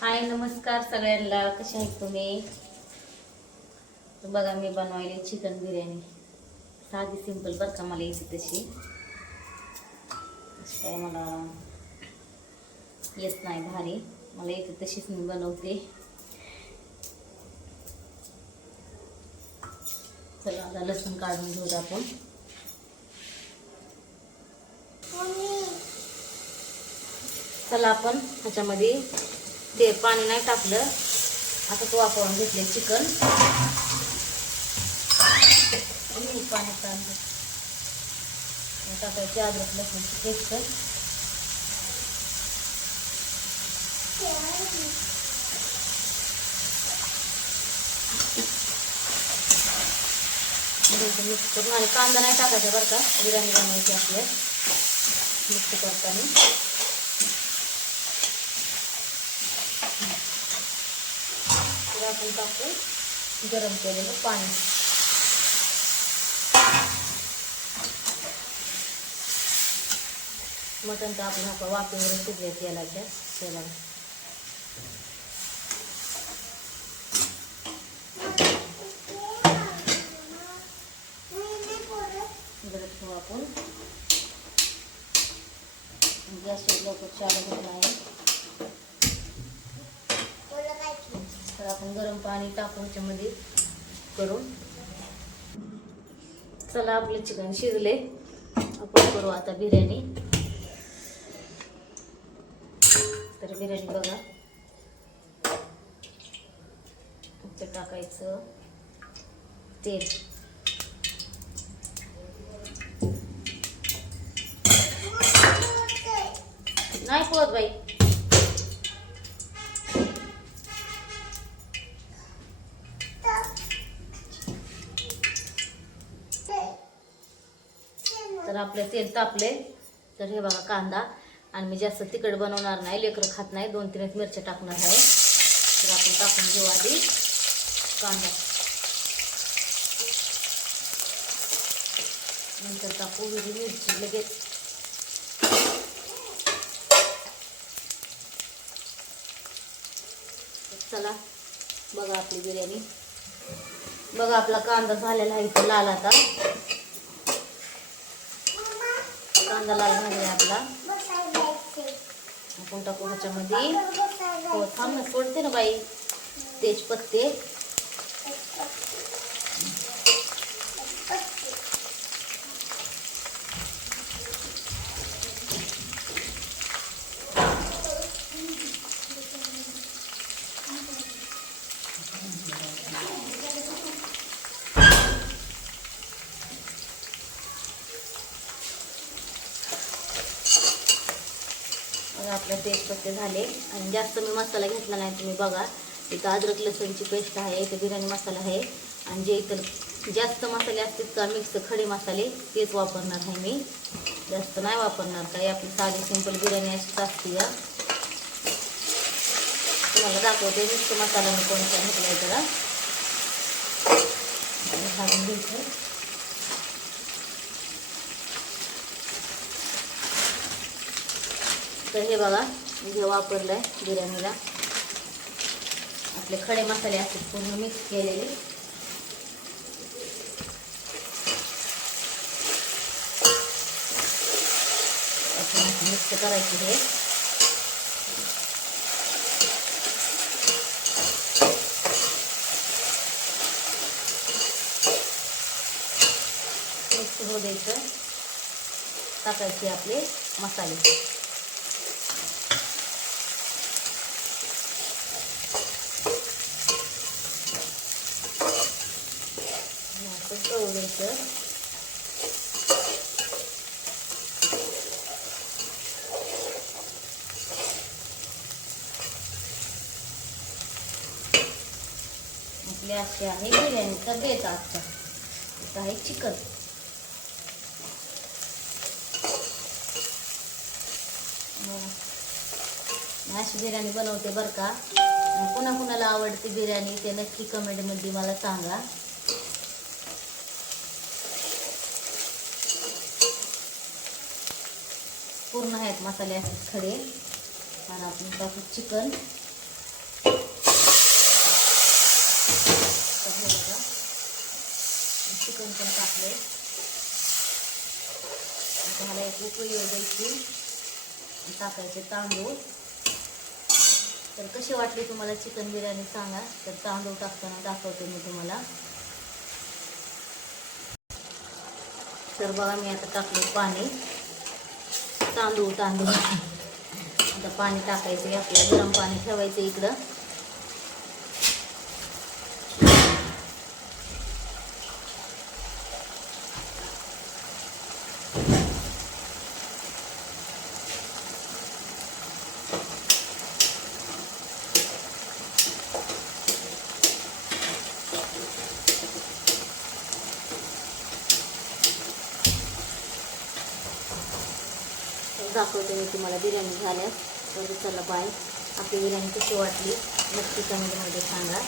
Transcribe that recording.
हाय नमस्कार सगळ्यांना, कसे आहेत तुम्ही? तर बघा मी बनवायले चिकन बिर्याणी. साधी सिंपल बरं का, मला येते तशी. काय मला येत नाही भारी, मला येते तशीच मी बनवते. चला आता लसूण काढून घेऊ आपण. चला आपण ह्याच्यामध्ये ते पाणी नाही टाकलं, आता तो वापरून घेतले चिकन. पाणी टाकायचे अद्रक लसूणची पेस्ट. मिक्स करून आणि कांदा नाही टाकायचा बरं का, बिर्याणी बनवायची आपल्या. मिक्स करताना आपण टाकून गरम केलेलं पाणी. मटण तर आपण वाफेवर शिजले तेलाच्या शेला. ठेवू आपण. गॅस लवकर चालू होत नाही, तर आपण गरम पाणी टाकून त्याच्यामध्ये करून. चला आपले चिकन शिजले, आपण करू आता बिर्याणी. तर बिर्याणी बघा, टाकायचं तेल. नाही पोहत बाई. तर आपले तेल तापले. तर हे बघा कांदा, आणि मी जास्त तिखट बनवणार नाही, लेकरं खात नाही, 2-3 मिरच्या टाकणार आहे. तर आपण टाकून घेऊ आधी कांदा, नंतर टाकू हिरवी मिरची लगेच. चला बघा आपली बिर्याणी. बघा आपला कांदा झालेला आहे इथं लाल. आता कांदा लाल झालेला आपला. आपण टाकू ह्याच्यामध्ये, हो थांब ना, सोडते ना बाई, तेजपत्ते. आपले तेजपत्ते झाले, आणि जास्त मी मसाला घेतला नाही, तुम्ही बघा इथं अद्रक लसूणची पेस्ट आहे, इथं बिर्याणी मसाला आहे, आणि जे इतर जास्त मसाले असतील का मिक्स खडे मसाले तेच वापरणार आहे मी, जास्त नाही वापरणार. काही आपली साधी सिंपल बिर्याणी अशीच असते. या तुम्हाला दाखवते मिक्स मसाला मी कोणता घेतलाय जरा घालून घ्यायचं. तर हे बघा जे वापरलंय बिर्याणीला, आपले खडे मसाले असतात पूर्ण मिक्स केलेले. मिक्स करायचे हे. मिक्स होऊ द्यायचं. टाकायचे आपले मसाले. तळू द्यायचं. आपली अशी आहे बिर्याणीचा बेत. आजचा आहे चिकन. अशी बिर्याणी बनवते बरं का. कुणाला आवडते बिर्याणी ते नक्की कमेंटमध्ये मला सांगा. पूर्ण आहेत मसाले असे खडे. आणि आपण टाकू चिकन. चिकन पण टाकले. ह्याला एक उकळी येऊ द्यायची. टाकायचे तांदूळ. तर कशी वाटली तुम्हाला चिकन बिर्याणी सांगा. तर तांदूळ टाकताना दाखवते मी तुम्हाला. तर बघा मी आता टाकले पाणी. तांदूळ आता पाणी टाकायचं. आपल्याला गरम पाणी ठेवायचं इकडं. दाखवते मी तुम्हाला बिर्याणी झाल्यास. तर चला बाय. आपली बिर्याणी कशी वाटली नक्की कमेंटमध्ये सांगा.